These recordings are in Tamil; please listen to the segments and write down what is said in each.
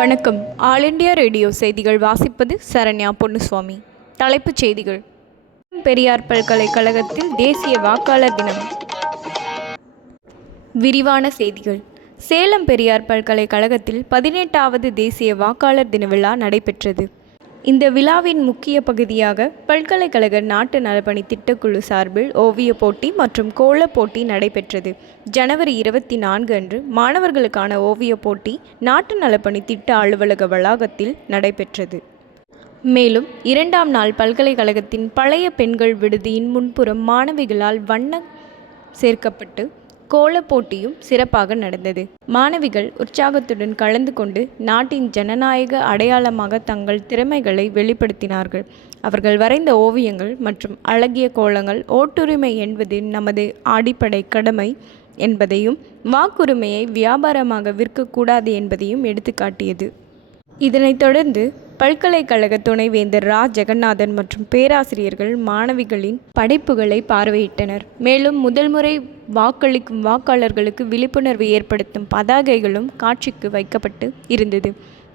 வணக்கம். ஆல் இண்டியா ரேடியோ செய்திகள் வாசிப்பது சரண்யா பொன்னுசுவாமி. தலைப்புச் செய்திகள். பெரியார் பல்கலைக்கழகத்தில் தேசிய வாக்காளர் தினம். விரிவான செய்திகள். சேலம் பெரியார் பல்கலைக்கழகத்தில் 18வது தேசிய வாக்காளர் தின விழா நடைபெற்றது. இந்த விழாவின் முக்கிய பகுதியாக பல்கலைக்கழக நாட்டு நலப்பணி திட்டக்குழு சார்பில் ஓவிய போட்டி மற்றும் கோல போட்டி நடைபெற்றது. ஜனவரி 24 அன்று மாணவர்களுக்கான ஓவிய போட்டி நாட்டு நலப்பணி திட்ட அலுவலக வளாகத்தில் நடைபெற்றது. மேலும் 2ஆம் நாள் பல்கலைக்கழகத்தின் பழைய பெண்கள் விடுதியின் முன்புறம் மாணவிகளால் வண்ணம் சேர்க்கப்பட்டு கோல போட்டியும் சிறப்பாக நடந்தது. மாணவிகள் உற்சாகத்துடன் கலந்து கொண்டு நாட்டின் ஜனநாயக அடையாளமாக தங்கள் திறமைகளை வெளிப்படுத்தினார்கள். அவர்கள் வரைந்த ஓவியங்கள் மற்றும் அழகிய கோலங்கள் ஓட்டுரிமை என்பது நமது அடிப்படை கடமை என்பதையும் வாக்குரிமையை வியாபாரமாக விற்கக்கூடாது என்பதையும் எடுத்துக்காட்டியது. இதனைத் தொடர்ந்து பல்கலைக்கழக துணைவேந்தர் ரா ஜெகநாதன் மற்றும் பேராசிரியர்கள் மாணவிகளின் படைப்புகளை பார்வையிட்டனர். மேலும் முதல் முறை வாக்களிக்கும் வாக்காளர்களுக்கு விழிப்புணர்வு ஏற்படுத்தும் பதாகைகளும் காட்சிக்கு வைக்கப்பட்டு இருந்தது.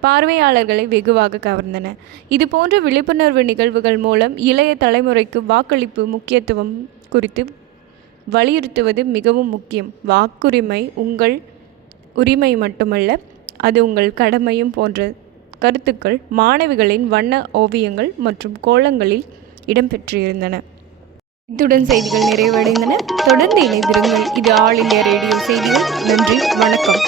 பார்வையாளர்களை வெகுவாக கவர்ந்தன. இதுபோன்ற விழிப்புணர்வு நிகழ்வுகள் மூலம் இளைய தலைமுறைக்கு வாக்களிப்பு முக்கியத்துவம் குறித்து வலியுறுத்துவது மிகவும் முக்கியம். வாக்குரிமை உங்கள் உரிமை மட்டுமல்ல, அது உங்கள் கடமையும் போன்ற கருத்துக்கள் மாணவிகளின் வண்ண ஓவியங்கள் மற்றும் கோலங்களில் இடம்பெற்றிருந்தன. இத்துடன் செய்திகள் நிறைவடைந்தன. தொடர்ந்து இணைந்திருங்கள். இது ஆல் இண்டியா ரேடியோ செய்திகள். நன்றி, வணக்கம்.